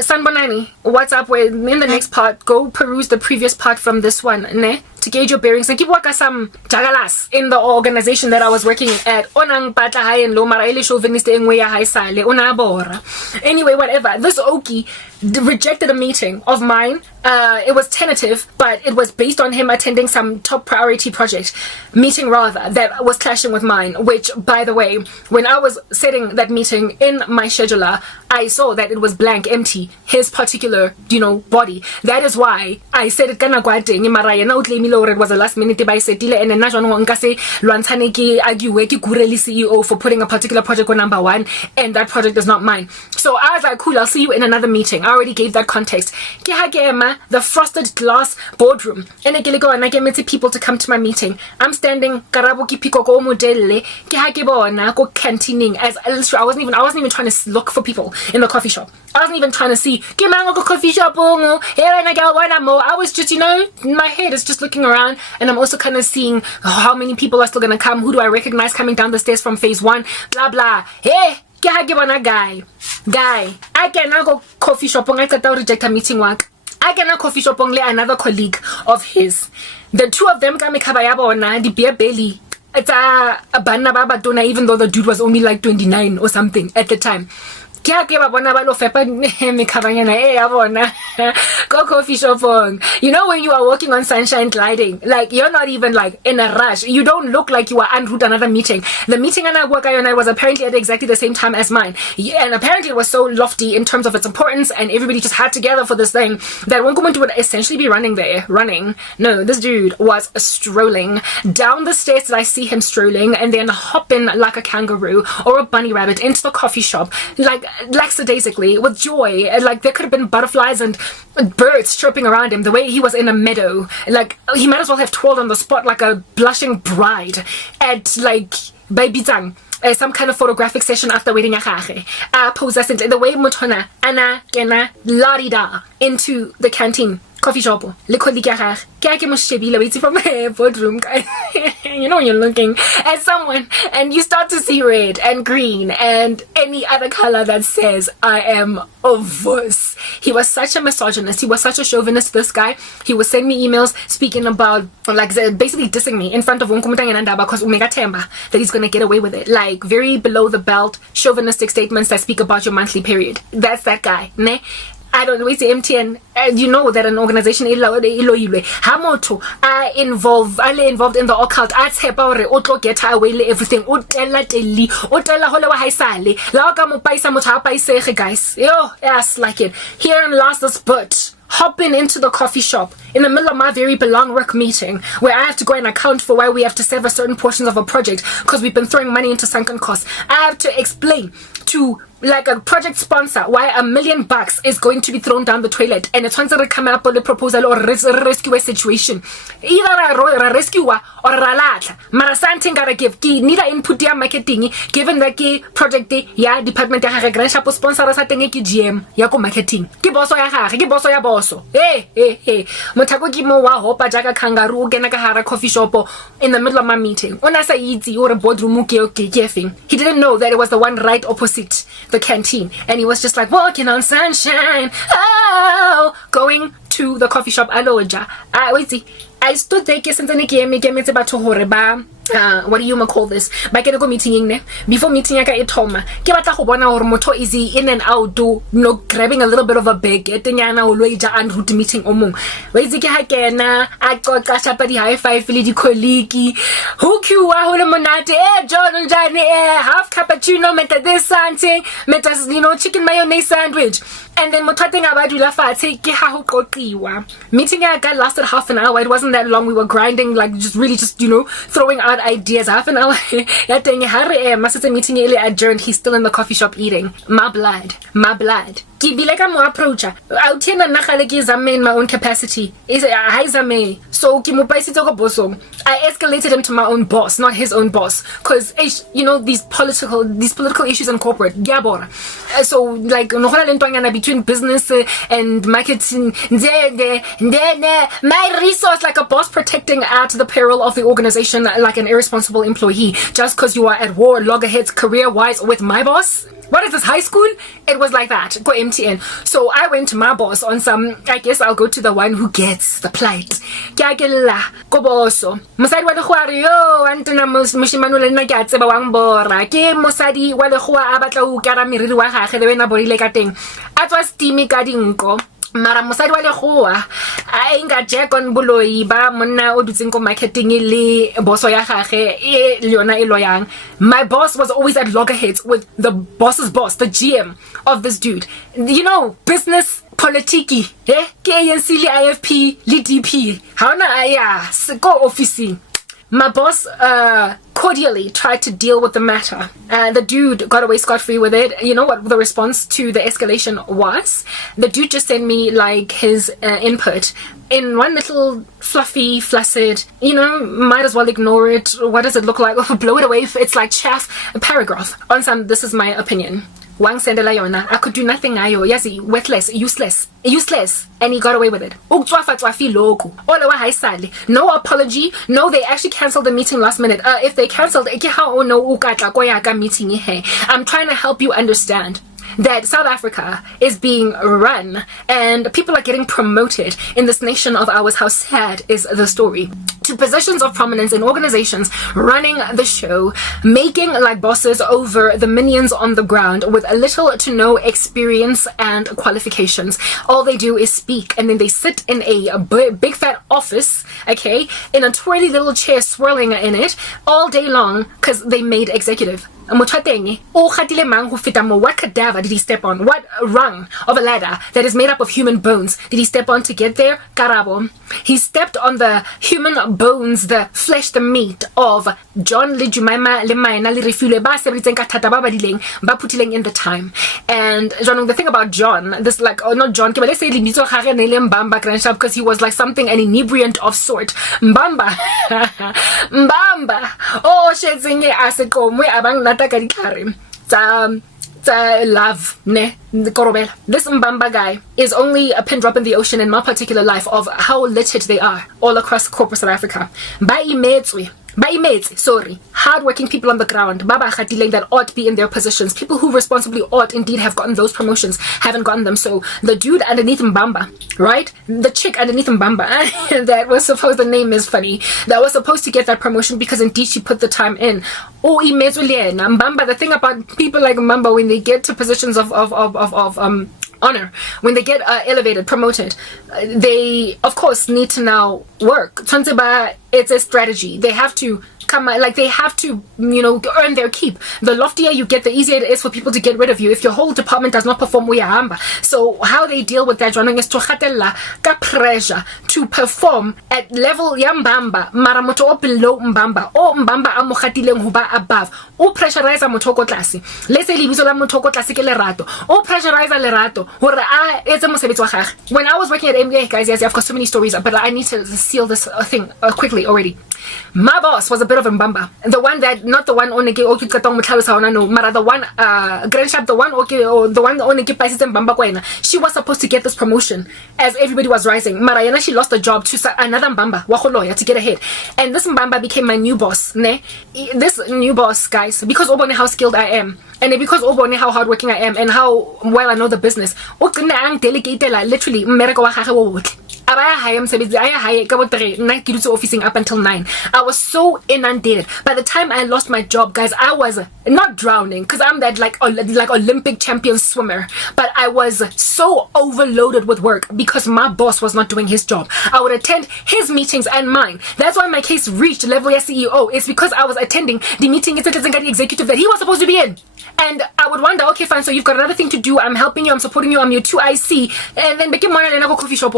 Sanbonani, what's up? In the next part, go peruse the previous part from this one, ne? To gauge your bearings. Like, keep some jagalas in the organization that I was working at. Onang patla hai and lo maraele chauviniste engwe ya hai sale. Onabora. Anyway, whatever. This Oki rejected a meeting of mine. It was tentative, but it was based on him attending some top priority project meeting rather that was clashing with mine, which, by the way, when I was setting that meeting in my scheduler, I saw that it was blank, empty, his particular, body. That is why I said it kana kwate ni mara yena utlemi lo it was a last minute by setile and na jwanong nka se lwantshane ke argue ke kureli CEO for putting a particular project on number 1 and that project is not mine. So I was like, cool, I'll see you in another meeting. I already gave that context. Ke ha ke ema the frosted glass boardroom and ke go and I get people to come to my meeting. I'm standing karabo ki piko ko modelle ke ha ke bona ko cantining as I wasn't even trying to look for people in the coffee shop. I wasn't even trying to see ke mango ko coffee shop I was just, my head is just looking around and I'm also kind of seeing how many people are still gonna come. Who do I recognize coming down the stairs from phase 1? Blah blah. Hey, ke ha ke bona guy. I can now go coffee shop I got reject a meeting work. I can now coffee shop only another colleague of his. The two of them kame khabaya bona di beer belly. It's a banna baba dona, even though the dude was only like 29 or something at the time. Go coffee shop. When you are walking on sunshine gliding, like you're not even like in a rush. You don't look like you are en route another meeting. The meeting and I was apparently at exactly the same time as mine. And apparently it was so lofty in terms of its importance and everybody just had together for this thing that one woman would essentially be running there. No, this dude was strolling down the stairs that I see him strolling and then hopping like a kangaroo or a bunny rabbit into the coffee shop like lackadaisically with joy. Like there could have been butterflies and birds chirping around him the way he was in a meadow. Like he might as well have twirled on the spot like a blushing bride at like baby tang. Some kind of photographic session after wedding pose us the way mutona ana kena la-di-da into the canteen coffee shop le colleague ya gage ke mo shebile waiting from my boardroom guys. When you're looking at someone and you start to see red and green and any other color that says I am averse. He was such a misogynist, he was such a chauvinist, this guy. He would send me emails speaking about like basically dissing me in front of because umega temba that he's gonna get away with it, like very below the belt chauvinistic statements that speak about your monthly period. That's that guy, ne? I don't know, it's MTN. You know that an organization Hamoto are involved in the occult. I tell you, get away everything. Guys, yo, yes, like it. Here and last this but hopping into the coffee shop in the middle of my very belong work meeting where I have to go and account for why we have to sever certain portions of a project because we've been throwing money into sunken costs. I have to explain to like a project sponsor why $1 million is going to be thrown down the toilet and it's once to come up with a proposal or rescue a situation. Either a rescue or a latla. Mara something gotta give ki nida input ya marketing given that ki project ya department ya gage grand chapo sponsor sa teng ki GM ya ko marketing. Ki boso ya gage, ki boso ya boso. Hey. Motako ki mo wa hopa jaka kangaroo kena ka hara coffee shop in the middle of my meeting. Ona sa itse or a boardroom ke thing. He didn't know that it was the one right opposite the canteen and he was just like walking on sunshine, going to the coffee shop. I stood there what do you call this? Ba ke go meeting before meeting yaka e thoma ke batla go bona gore motho is in and out grabbing a little bit of a bag etenyana o lo ja and root meeting o mong wa itse ke ha kena a qoqa shapa di high five le di colleague who queue wa hole monate John Njani half cappuccino meta this something meta chicken mayonnaise sandwich and then motho teng aba dula fatshe ke ha ho qoqiwa. Meeting yaka lasted half an hour. It wasn't that long. We were grinding like just throwing out ideas. Half an hour. Meeting adjourned. He's still in the coffee shop eating. My blood. Ke bile ka mo approacha out here na gale ke zame in my own capacity is I zame so ke mo paisitse go bosong. I escalated him to my own boss, not his own boss, because these political issues in corporate so like no gona le ntwanyana between business and marketing my resource like a boss protecting at the peril of the organization like an irresponsible employee just because you are at war loggerheads career wise with my boss. What is this, high school? It was like that. Go MTN. So I went to my boss on some, I guess I'll go to the one who gets the plight. Go boso. Mosadi wa lekgowa re yo antena moshimane le nna ke a tseba wang bora. Ke mosadi wa lekgowa a batla ho kara meriri wa gagwe le wena borile ka teng. A tswa steamy ka dinko. Mara mosadi wa lekgowa a inga jack on Boloi ba monna o dutseng ko marketing le boso ya gagwe e le yona e loyang. My boss was always at loggerheads with the boss's boss, the GM of this dude. You know, business politiki, ke ANC le IFP le DP. Haona aya go officing. My boss cordially tried to deal with the matter. The dude got away scot-free with it. You know what the response to the escalation was? The dude just sent me like his input in one little fluffy, flaccid, you know, might as well ignore it. What does it look like? Blow it away. It's like chaff. A paragraph on some, this is my opinion. Wang sendela yona. I could do nothing ayo. Yazi, worthless, useless. And he got away with it. No apology. No, they actually cancelled the meeting last minute. If they cancelled, I'm trying to help you understand that South Africa is being run and people are getting promoted in this nation of ours. How sad is the story? To positions of prominence in organizations running the show, making like bosses over the minions on the ground with little to no experience and qualifications. All they do is speak and then they sit in a big fat office, okay, in a twirly little chair swirling in it all day long because they made executive. What cadaver did he step on? What rung of a ladder that is made up of human bones did he step on to get there? Karabo. He stepped on the human bones, the flesh, the meat of John le Jumaima le Maina le Refule ba sebeditseng ka thata ba badileng ba putileng in the time. And the thing about John, this like, oh not John, let's say lebitso gage ne le Mbamba grandshap, because he was like something, an inebriant of sort. Mbamba. Mbamba. Oh shetseng e asekomwe abang lata ka ditlhare tsa love ne korobela. This Mbamba guy is only a pin drop in the ocean in my particular life of how littered they are all across corporate South Africa. Ba imetswe, hardworking people on the ground, Baba Khatiling, that ought to be in their positions. People who responsibly ought indeed have gotten those promotions haven't gotten them. So the dude underneath Mbamba, right? The chick underneath Mbamba, that was supposed, the name is funny, that was supposed to get that promotion because indeed she put the time in. Oh, Mbamba, the thing about people like Mbamba, when they get to positions of honor, when they get elevated, promoted, they of course need to now work. It's a strategy. They have to come, like they have to, you know, earn their keep. The loftier you get, the easier it is for people to get rid of you if your whole department does not perform. So how they deal with that is to khatella ka pressure to perform at level ya Mbamba, mara motho o below Mbamba, o Mbamba a mo khatileng ho ba above, o pressurize motho ko tlase. Let's say lebitso la motho ko tlase ke Lerato, o pressurize Lerato hore a etse mosebetsi wa gagwe. When I was working at MBA, guys, yes, I've got so many stories, but I need to seal this thing quickly already. My boss was a bit of a Mbamba. The one that, not the one oneke oki katong mtlhalosa no, mara the one grandshap, the one oneke paisitse Mbamba kwena. She was supposed to get this promotion as everybody was rising. Mara yana, she lost a job to another Mbamba wa lawyer to get ahead. And this Mbamba became my new boss, ne? This new boss, guys, because obone how skilled I am, and because obone how hardworking I am and how well I know the business. Delegated literally mmereko wa gagwe wo botle. Officing up until 9. I was so inundated. By the time I lost my job, guys, I was not drowning because I'm that like Olympic champion swimmer, but I was so overloaded with work because my boss was not doing his job. I would attend his meetings and mine. That's why my case reached level as CEO. It's because I was attending the meeting executive that he was supposed to be in. And I would wonder, okay, fine, so you've got another thing to do. I'm helping you, I'm supporting you, I'm your 2IC. And then coffee shop.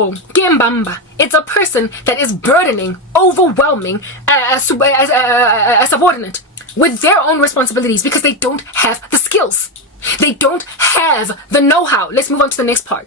It's a person that is burdening, overwhelming a subordinate with their own responsibilities because they don't have the skills. They don't have the know-how. Let's move on to the next part.